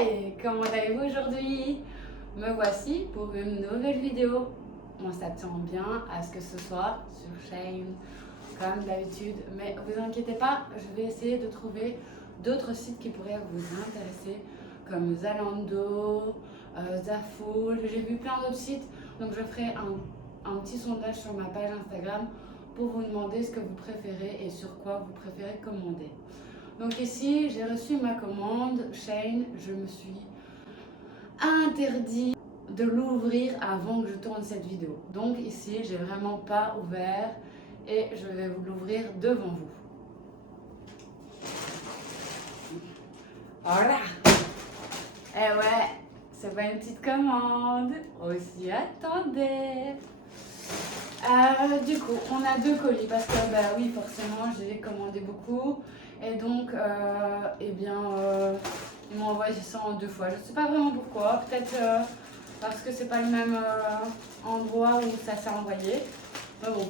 Hey, comment allez-vous aujourd'hui? Me voici pour une nouvelle vidéo. On s'attend bien à ce que ce soit sur Shein, comme d'habitude. Mais vous inquiétez pas, je vais essayer de trouver d'autres sites qui pourraient vous intéresser, comme Zalando, Zaful. J'ai vu plein d'autres sites, donc je ferai un petit sondage sur ma page Instagram pour vous demander ce que vous préférez et sur quoi vous préférez commander. Donc ici, j'ai reçu ma commande Shein. Je me suis interdit de l'ouvrir avant que je tourne cette vidéo. Donc ici, j'ai vraiment pas ouvert et je vais vous l'ouvrir devant vous. Voilà. Eh ouais, c'est pas une petite commande. On s'y attendait. Du coup, on a deux colis parce que, bah oui, forcément, j'ai commandé beaucoup. Et donc, ils m'ont envoyé ça en deux fois. Je ne sais pas vraiment pourquoi. Peut-être parce que c'est pas le même endroit où ça s'est envoyé. Mais bon,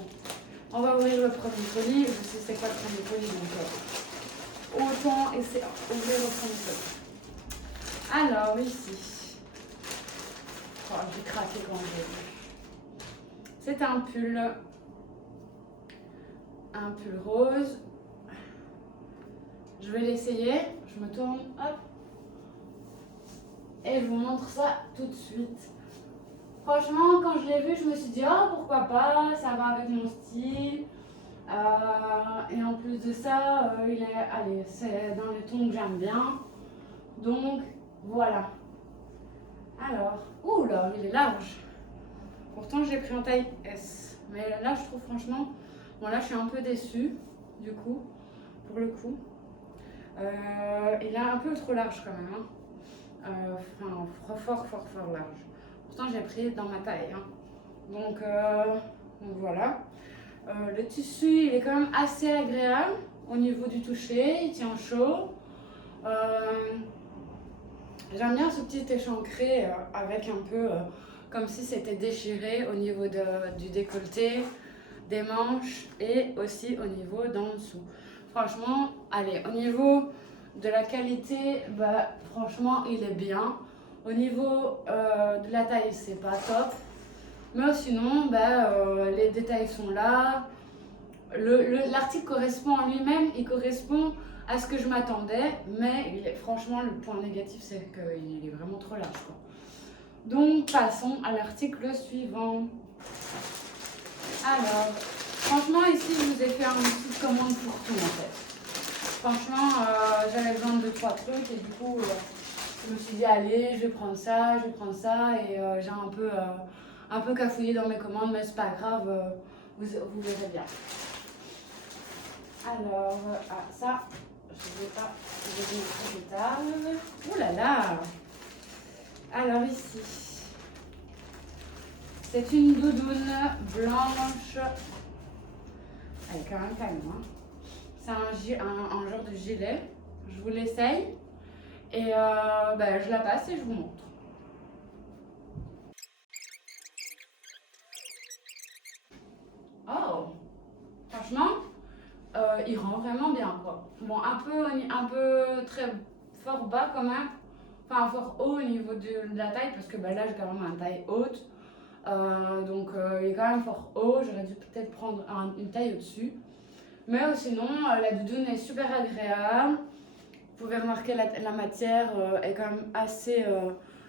on va ouvrir le premier colis. Je sais c'est quoi le premier colis, donc autant essayer d'ouvrir le premier colis. Alors, ici. Oh, j'ai craqué quand j'ai vu. C'est un pull rose. Je vais l'essayer. Je me tourne, hop. Et je vous montre ça tout de suite. Franchement, quand je l'ai vu, je me suis dit, oh pourquoi pas, ça va avec mon style. Et en plus de ça, c'est dans les tons que j'aime bien. Donc, voilà. Alors, ouh là, il est large. Pourtant, j'ai pris en taille S. Mais là, je trouve franchement, bon là, je suis un peu déçue, du coup, pour le coup. Il est un peu trop large quand même. Fort large. Pourtant, j'ai pris dans ma taille. Hein. Donc voilà. Le tissu, il est quand même assez agréable au niveau du toucher. Il tient chaud. J'aime bien ce petit échancré avec un peu comme si c'était déchiré au niveau du décolleté, des manches et aussi au niveau d'en dessous. Franchement, allez, au niveau de la qualité, bah, franchement, il est bien. Au niveau de la taille, c'est pas top. Mais sinon, bah, les détails sont là. L'article correspond en lui-même, il correspond à ce que je m'attendais. Mais franchement, le point négatif, c'est qu'il est vraiment trop large, quoi. Donc, passons à l'article suivant. Alors, franchement, ici, je vous ai fait une petite commande pour tout, en fait. Franchement, j'avais besoin de 2-3 trucs et du coup, je me suis dit, allez, je vais prendre ça. Et j'ai un peu cafouillé dans mes commandes, mais c'est pas grave, vous verrez bien. Alors, ça, je vais pas vous mettre plus tard. Ouh là là! Alors ici, c'est une doudoune blanche. Elle est quand même calme, hein. C'est un genre de gilet. Je vous l'essaye et je la passe et je vous montre. Oh, franchement, il rend vraiment bien, quoi. Bon, un peu très fort bas quand même. Enfin, fort haut au niveau de la taille parce que là j'ai quand même une taille haute. Donc il est quand même fort haut. J'aurais dû peut-être prendre une taille au-dessus. Mais sinon, la doudoune est super agréable. Vous pouvez remarquer la matière est quand même assez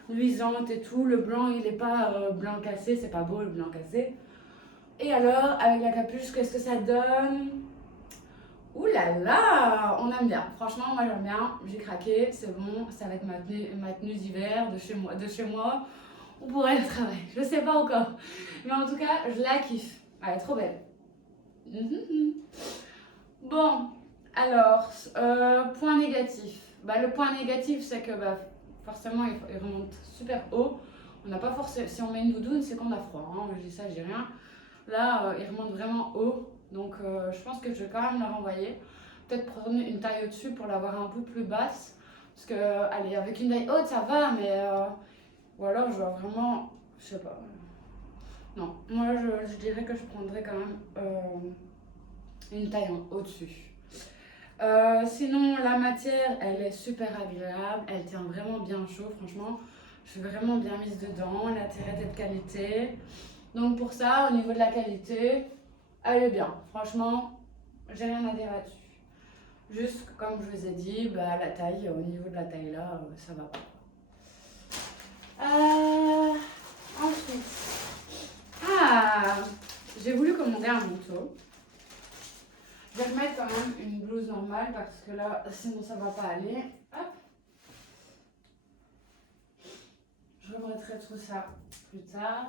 luisante et tout. Le blanc, il n'est pas blanc cassé, c'est pas beau le blanc cassé. Et alors, avec la capuche, qu'est-ce que ça donne? Ouh là là, on aime bien. Franchement, moi j'aime bien. J'ai craqué, c'est bon. Ça va être ma tenue d'hiver de chez moi. On pourrait aller au travail. Je sais pas encore. Mais en tout cas, je la kiffe. Elle est trop belle. Bon, alors, point négatif. Le point négatif, c'est que forcément, il remonte super haut. On n'a pas forcément. Si on met une doudoune, c'est qu'on a froid. Hein. Je dis ça, je dis rien. Là, il remonte vraiment haut. Donc, je pense que je vais quand même la renvoyer. Peut-être prendre une taille au-dessus pour l'avoir un peu plus basse. Parce que, allez, avec une taille haute, ça va, mais. Ou alors, je dois vraiment. Je sais pas. Non, moi, je dirais que je prendrais quand même une taille au-dessus. Sinon, la matière, elle est super agréable. Elle tient vraiment bien chaud, franchement. Je suis vraiment bien mise dedans. La tirette est de qualité. Donc pour ça, au niveau de la qualité, elle est bien. Franchement, j'ai rien à dire là-dessus. Juste comme je vous ai dit, bah, la taille, au niveau de la taille là, ça va pas. Ensuite, ah, j'ai voulu commander un manteau. Je vais remettre quand même une blouse normale parce que là, sinon ça va pas aller. Hop. Je remettrai tout ça plus tard.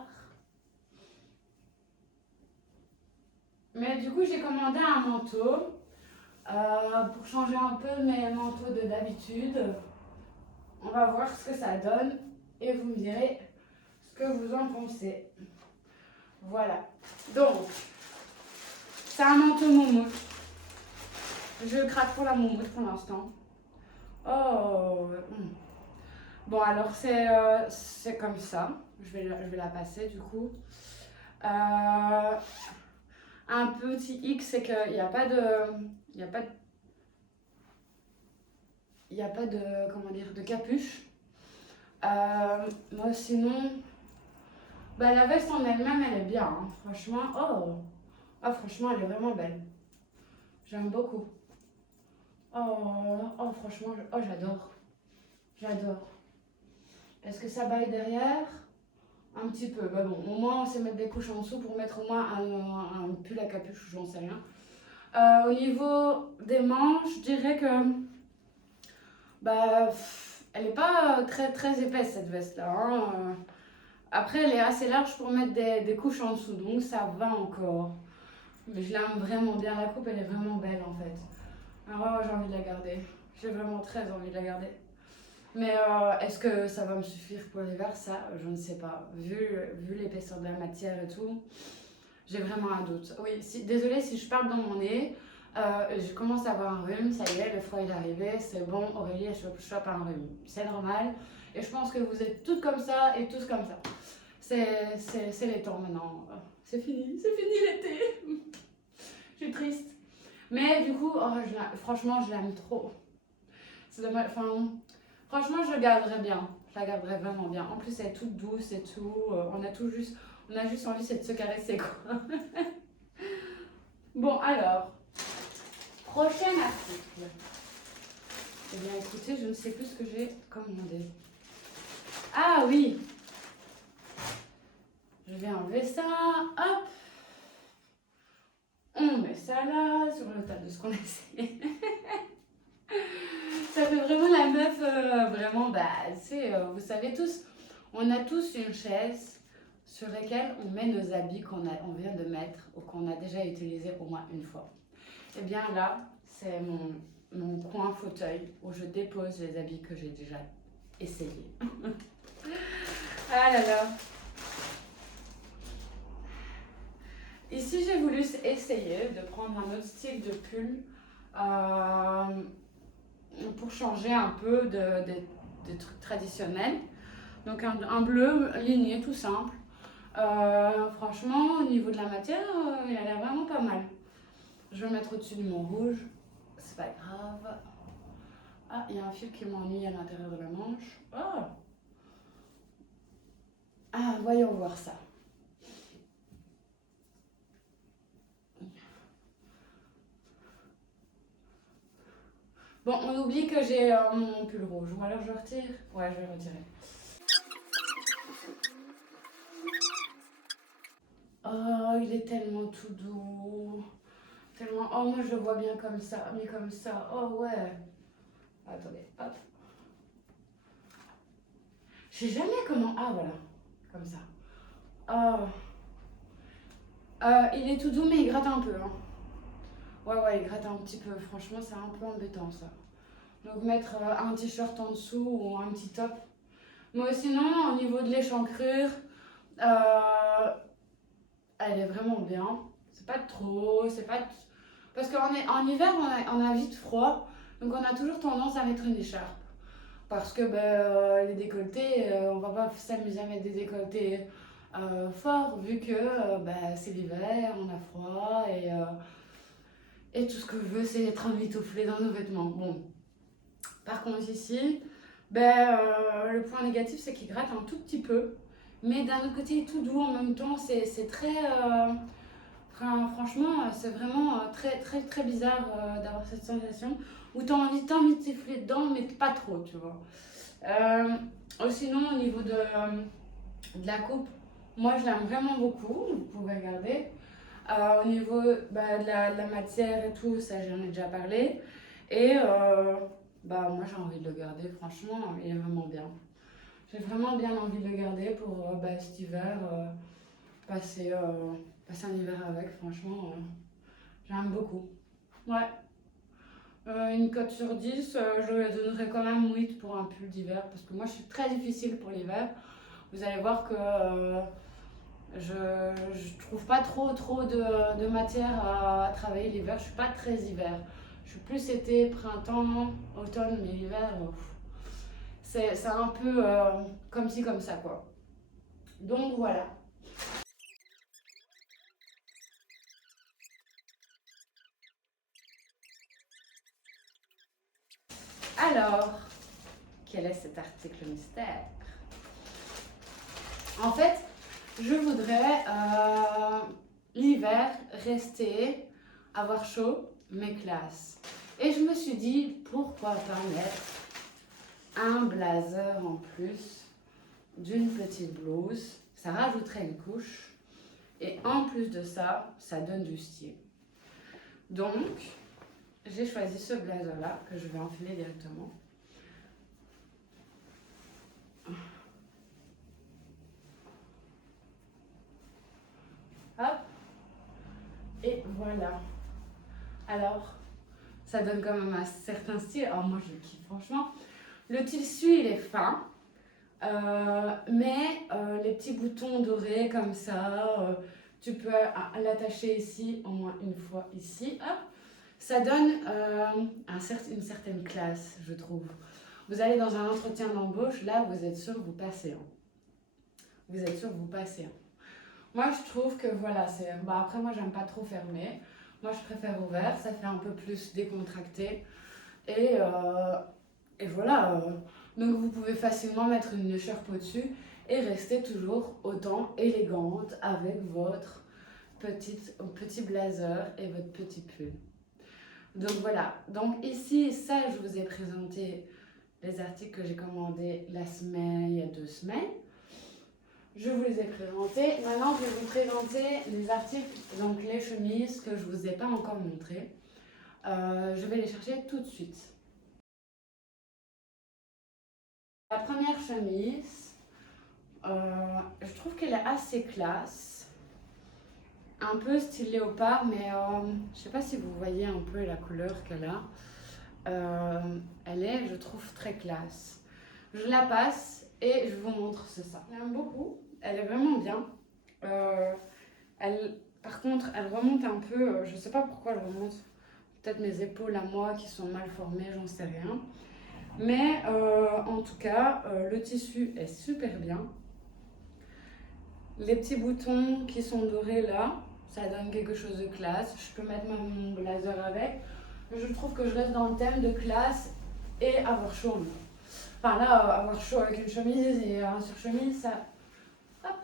Mais du coup, j'ai commandé un manteau pour changer un peu mes manteaux de d'habitude. On va voir ce que ça donne et vous me direz ce que vous en pensez. Voilà. Donc, c'est un manteau moumoute. Je craque pour la moumoute pour l'instant. Oh. Bon, alors c'est comme ça. Je vais la passer du coup. Un petit hic, c'est qu'il n'y a pas de. Il n'y a pas de. Il n'y a pas de. Comment dire, de capuche. Moi, sinon. Bah, la veste en elle-même, elle est bien. Hein. Franchement. Oh! Ah, franchement, elle est vraiment belle. J'aime beaucoup. Oh, franchement, oh, j'adore. J'adore. Est-ce que ça baille derrière? Un petit peu. Bah bon, au moins, on sait mettre des couches en dessous pour mettre au moins un pull à capuche, j'en sais rien. Au niveau des manches, je dirais que bah, elle n'est pas très, très épaisse cette veste-là. Hein. Après, elle est assez large pour mettre des couches en dessous, donc ça va encore. Mais je l'aime vraiment bien, la coupe, elle est vraiment belle en fait. Alors ouais, j'ai envie de la garder. J'ai vraiment très envie de la garder. Mais est-ce que ça va me suffire pour l'hiver? Ça, je ne sais pas. Vu l'épaisseur de la matière et tout, j'ai vraiment un doute. Oui, désolée si je parle dans mon nez. Je commence à avoir un rhume, ça y est, le froid est arrivé, c'est bon, Aurélie, elle chope un rhume. C'est normal. Et je pense que vous êtes toutes comme ça et tous comme ça. C'est les temps maintenant. C'est fini l'été. Je suis triste. Mais du coup, franchement, je l'aime trop. C'est dommage. Enfin, franchement, je la garderais bien. Je la garderais vraiment bien. En plus, elle est toute douce et tout. On a juste envie de se caresser, quoi. Bon, alors, prochain article. Eh bien, écoutez, je ne sais plus ce que j'ai commandé. Ah oui! Je vais enlever ça. Hop! On met ça là, sur le tas de ce qu'on a essayé. Ça fait vraiment la meuf, vraiment, bah, tu sais, vous savez tous, on a tous une chaise sur laquelle on met nos habits on vient de mettre ou qu'on a déjà utilisé au moins une fois. Et bien là, c'est mon coin fauteuil où je dépose les habits que j'ai déjà essayés. Ah là là. Ici, j'ai voulu essayer de prendre un autre style de pull pour changer un peu des trucs traditionnels. Donc un bleu ligné tout simple. Franchement, au niveau de la matière, il a l'air vraiment pas mal. Je vais le mettre au-dessus de mon rouge. C'est pas grave. Ah, il y a un fil qui m'ennuie à l'intérieur de la manche. Oh. Ah, voyons voir ça. Bon, on oublie que j'ai mon pull rouge. Ou alors je retire. Ouais, je vais le retirer. Oh, il est tellement tout doux. Tellement. Oh, moi je le vois bien comme ça. Mais comme ça. Oh, ouais. Attendez, hop. Je sais jamais comment. Ah, voilà. Comme ça. Oh. Il est tout doux, mais il gratte un peu. Hein. Ouais, il gratte un petit peu. Franchement, c'est un peu embêtant ça. Donc, mettre un t-shirt en dessous ou un petit top. Moi, sinon, au niveau de l'échancrure, euh, elle est vraiment bien. C'est pas trop. C'est pas. Parce qu'en hiver, on a vite froid. Donc, on a toujours tendance à mettre une écharpe. Parce que les décolletés, on va pas s'amuser à mettre des décolletés forts vu que c'est l'hiver, on a froid Et tout ce que je veux, c'est être emmitouflée dans nos vêtements. Bon, par contre ici, le point négatif, c'est qu'il gratte un tout petit peu. Mais d'un autre côté, il est tout doux en même temps. C'est très... franchement, c'est vraiment très, très, très bizarre d'avoir cette sensation où tu as envie de t'emmitoufler dedans, mais pas trop, tu vois. Sinon, au niveau de la coupe, moi, je l'aime vraiment beaucoup. Vous pouvez regarder. Au niveau de la matière et tout, ça j'en ai déjà parlé. Et moi j'ai envie de le garder, franchement, il est vraiment bien. J'ai vraiment bien envie de le garder pour cet hiver, passer, passer un hiver avec, franchement, j'aime beaucoup. Ouais. Une cote sur 10, je lui donnerais quand même 8 pour un pull d'hiver, parce que moi je suis très difficile pour l'hiver. Vous allez voir que je trouve pas trop de matière à travailler l'hiver. Je suis pas très hiver. Je suis plus été, printemps, automne, mais l'hiver, c'est un peu comme ci, comme ça, quoi. Donc voilà. Alors, quel est cet article mystère? En fait, je voudrais l'hiver rester, avoir chaud, mais classe. Et je me suis dit, pourquoi pas mettre un blazer en plus d'une petite blouse. Ça rajouterait une couche. Et en plus de ça, ça donne du style. Donc, j'ai choisi ce blazer-là que je vais enfiler directement. Hop. Et voilà. Alors, ça donne quand même un certain style. Alors moi, je le kiffe franchement. Le tissu, il est fin. Les petits boutons dorés comme ça, tu peux l'attacher ici, au moins une fois ici. Hop. Ça donne une certaine classe, je trouve. Vous allez dans un entretien d'embauche, là, vous êtes sûr que vous passez. Vous êtes sûr que vous passez. Moi, je trouve que voilà, c'est. Après, moi, j'aime pas trop fermé. Moi, je préfère ouvert, ça fait un peu plus décontracté. Et, euh, et voilà. Donc, vous pouvez facilement mettre une écharpe au-dessus et rester toujours autant élégante avec votre petit blazer et votre petit pull. Donc voilà, donc ici, ça, je vous ai présenté les articles que j'ai commandés il y a 2 semaines. Je vous les ai présentés. Maintenant, je vais vous présenter les articles, donc les chemises que je ne vous ai pas encore montrées. Je vais les chercher tout de suite. La première chemise, je trouve qu'elle est assez classe. Un peu style léopard, mais je ne sais pas si vous voyez un peu la couleur qu'elle a. Elle est, je trouve, très classe. Je la passe et je vous montre ce ça. Je l'aime beaucoup, elle est vraiment bien. Par contre, elle remonte un peu, je sais pas pourquoi elle remonte. Peut-être mes épaules à moi qui sont mal formées, j'en sais rien. Mais en tout cas, le tissu est super bien. Les petits boutons qui sont dorés là, ça donne quelque chose de classe. Je peux mettre mon blazer avec. Je trouve que je reste dans le thème de classe et avoir chaud. Enfin là, avoir chaud avec une chemise et un surchemise, ça... Hop.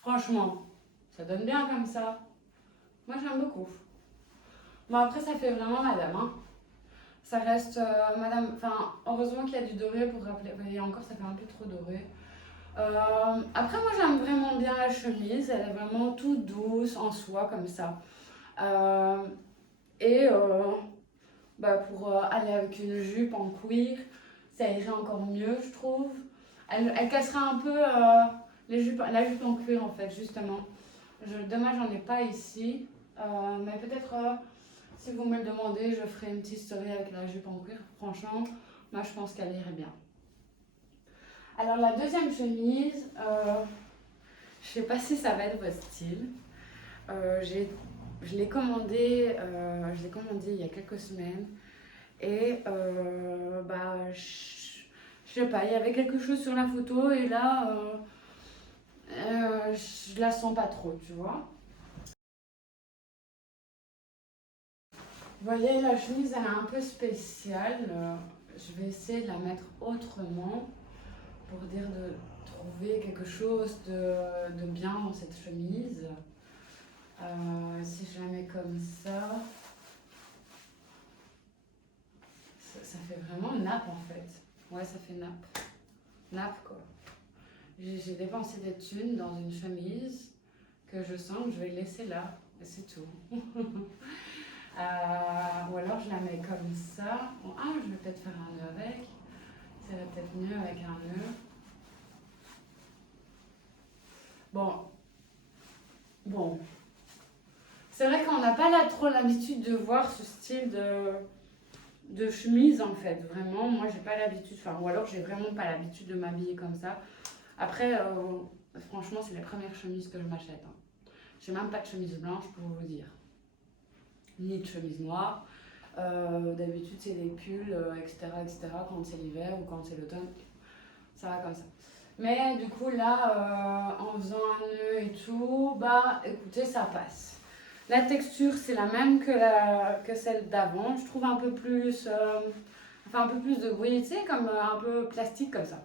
Franchement, ça donne bien comme ça. Moi j'aime beaucoup. Bon après ça fait vraiment madame. Hein. Ça reste madame... Enfin, heureusement qu'il y a du doré pour rappeler. Vous voyez encore, ça fait un peu trop doré. Après moi j'aime vraiment bien la chemise. Elle est vraiment toute douce en soie comme ça. Euh, et pour aller avec une jupe en cuir, ça irait encore mieux, je trouve. Elle casserait un peu la jupe en cuir, en fait, justement. Dommage, j'en ai pas ici. Mais peut-être, si vous me le demandez, je ferai une petite story avec la jupe en cuir. Franchement, moi, je pense qu'elle irait bien. Alors, la deuxième chemise, je sais pas si ça va être votre style. Euh, je l'ai commandé il y a quelques semaines. Et je sais pas, il y avait quelque chose sur la photo et là, je la sens pas trop, tu vois. Vous voyez, la chemise, elle est un peu spéciale. Je vais essayer de la mettre autrement pour dire de trouver quelque chose de bien dans cette chemise. Si je la mets comme ça fait vraiment nappe en fait. Ouais, ça fait nappe. Nappe quoi. J'ai dépensé des thunes dans une chemise que je sens que je vais laisser là. Et c'est tout. Ou alors je la mets comme ça. Bon, je vais peut-être faire un nœud avec. Ça va peut-être mieux avec un nœud. Bon. C'est vrai qu'on n'a pas là trop l'habitude de voir ce style de chemise en fait. Vraiment, moi j'ai pas l'habitude. Ou alors j'ai vraiment pas l'habitude de m'habiller comme ça. Après, franchement, c'est les premières chemises que je m'achète. J'ai même pas de chemise blanche pour vous dire. Ni de chemise noire. D'habitude, c'est des pulls, etc. Quand c'est l'hiver ou quand c'est l'automne. Ça va comme ça. Mais du coup, là, en faisant un nœud et tout, écoutez, ça passe. La texture, c'est la même que celle d'avant. Je trouve un peu plus, un peu plus de bruit, tu sais, comme un peu plastique comme ça.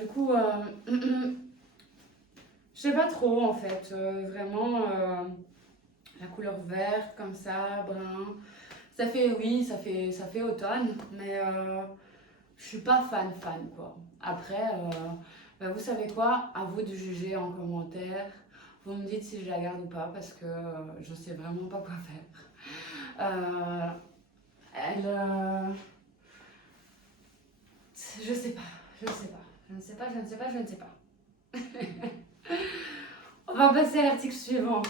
Du coup, je sais pas trop en fait. Vraiment, la couleur verte comme ça, brun. Ça fait automne, mais je suis pas fan quoi. Après, vous savez quoi? À vous de juger en commentaire. Vous me dites si je la garde ou pas parce que je sais vraiment pas quoi faire. Elle, je sais pas, je ne sais pas. On va passer à l'article suivant.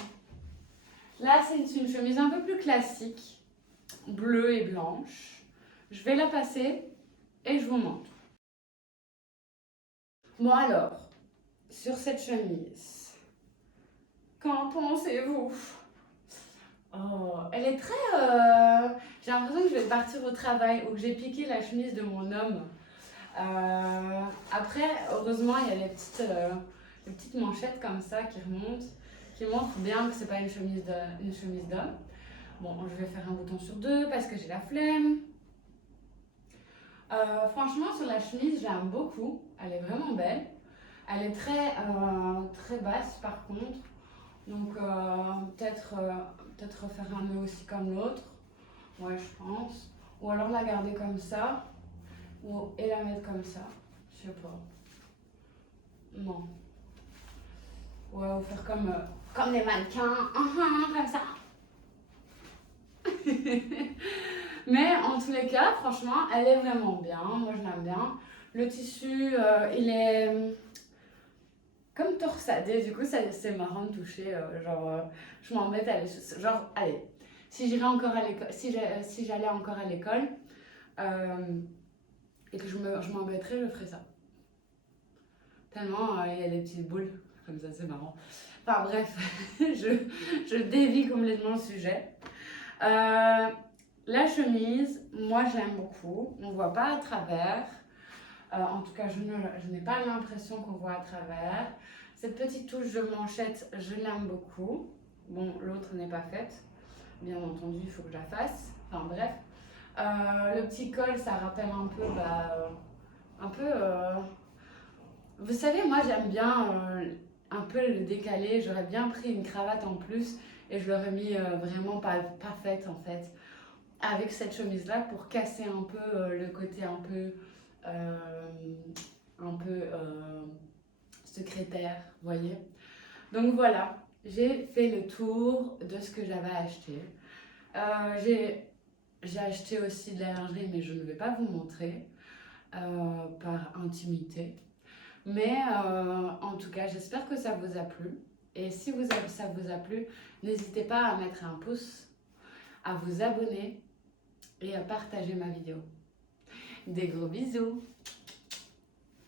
Là, c'est une chemise un peu plus classique, bleue et blanche. Je vais la passer et je vous montre. Bon alors, sur cette chemise, qu'en pensez-vous? Elle est très... J'ai l'impression que je vais partir au travail ou que j'ai piqué la chemise de mon homme. Après, heureusement, il y a les petites manchettes comme ça qui remontent, qui montrent bien que c'est pas une chemise d'homme. Bon, je vais faire un bouton sur deux parce que j'ai la flemme. Franchement, sur la chemise, j'aime beaucoup. Elle est vraiment belle. Elle est très basse par contre. Donc peut-être refaire un nœud aussi comme l'autre. Ouais, je pense. Ou alors la garder comme ça. Et la mettre comme ça. Je sais pas. Non. Ouais, ou faire comme les mannequins. Comme ça. Mais en tous les cas, franchement, elle est vraiment bien. Moi, je l'aime bien. Le tissu, il est comme torsadé. Du coup, c'est marrant de toucher. Je m'embête à aller. Allez, si j'allais encore à l'école et que je m'embêterais, je ferais ça. Tellement il y a des petites boules. Comme ça, c'est marrant. Enfin bref, je dévie complètement le sujet. La chemise, moi j'aime beaucoup. On ne voit pas à travers. En tout cas, je n'ai pas l'impression qu'on voit à travers. Cette petite touche de manchette, je l'aime beaucoup. Bon, l'autre n'est pas faite. Bien entendu, il faut que je la fasse. Enfin bref. Le petit col, ça rappelle un peu... Vous savez, moi j'aime bien un peu le décaler. J'aurais bien pris une cravate en plus et je l'aurais mis vraiment pas faite en fait. Avec cette chemise là pour casser un peu le côté un peu secrétaire, vous voyez. Donc voilà, j'ai fait le tour de ce que j'avais acheté. J'ai acheté aussi de la lingerie, mais je ne vais pas vous montrer par intimité. Mais en tout cas, j'espère que ça vous a plu. Et si ça vous a plu, n'hésitez pas à mettre un pouce, à vous abonner et à partager ma vidéo. Des gros bisous!